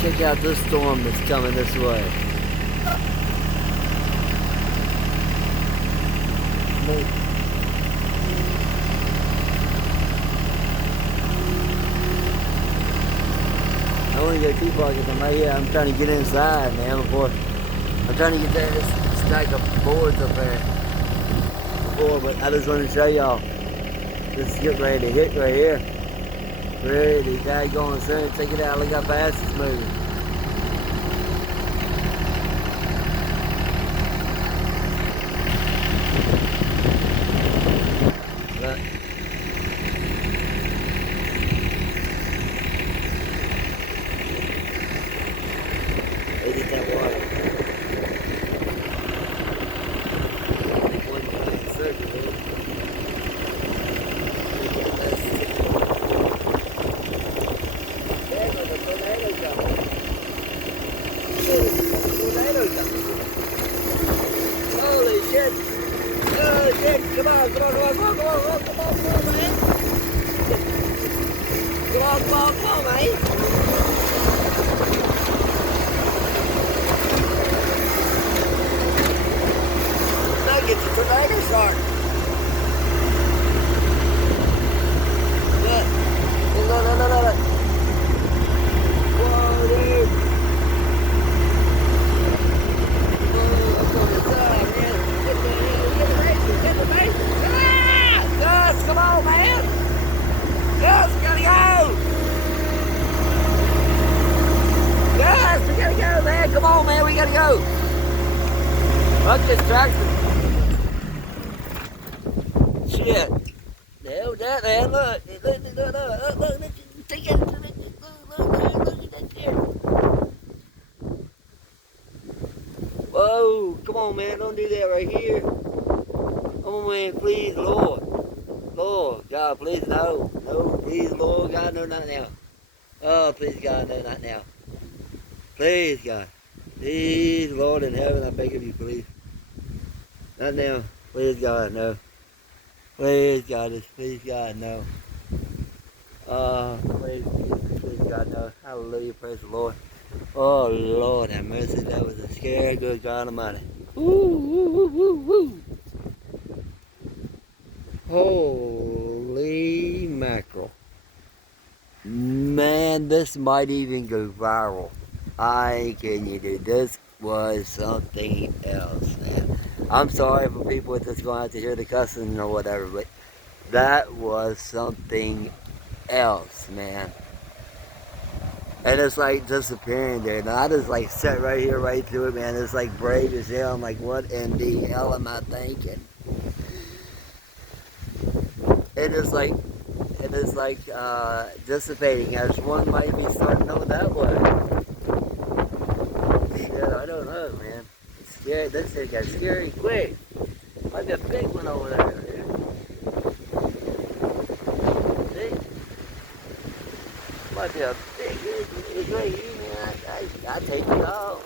Check out this storm that's coming this way. I want to go too far because I'm right here. I'm trying to get inside, man, before I'm trying to get that stack of boards up there before, but I just want to show y'all. This is getting ready to hit right here. Ready, guy going soon. Check it out. Look how fast it's moving. Look. Look at that water. One giant circle, dude. Look at this. There goes a tornado coming. There's a tornado coming. Holy shit. Oh shit. Come on, come on, come on, come on, come on, come on, come on, man. Come on, come on, come on, man. Get the tornado shark. Look. Look. Whoa, dude. Whoa, I'm going inside, man. Get the bases. Ah! Gus, come on, man. Gus, we gotta go. Gus, we gotta go, man. Come on, man, we gotta go. Look, this tractor. Shit. Hell that, man. Look at that shit. Whoa, come on, man. Don't do that right here. Come on, man, please, Lord. Lord, God, please, no. No, please, Lord, God, no, not now. Oh, please, God, no, not now. Please, God. Please, Lord in heaven, I beg of you, please. Not now. Please, God, no. Please God, no. Please God, no. Hallelujah, praise the Lord. Oh Lord, have mercy. That was a scary good God Almighty. Woo. Holy mackerel. Man, this might even go viral. I ain't kidding you, dude. This was something else, man. I'm sorry for people that's going to have to hear the cussing or whatever, but that was something else, man. And it's like disappearing there. And I just like sat right here, right through it, man. It's like brave as hell. I'm like, what in the hell am I thinking? And it's like dissipating as one might be starting over that way. Shit, I don't know, man. It's scary. This thing got scary quick. Might be a big one over there. Might be a big, it's right here, man. I take it off.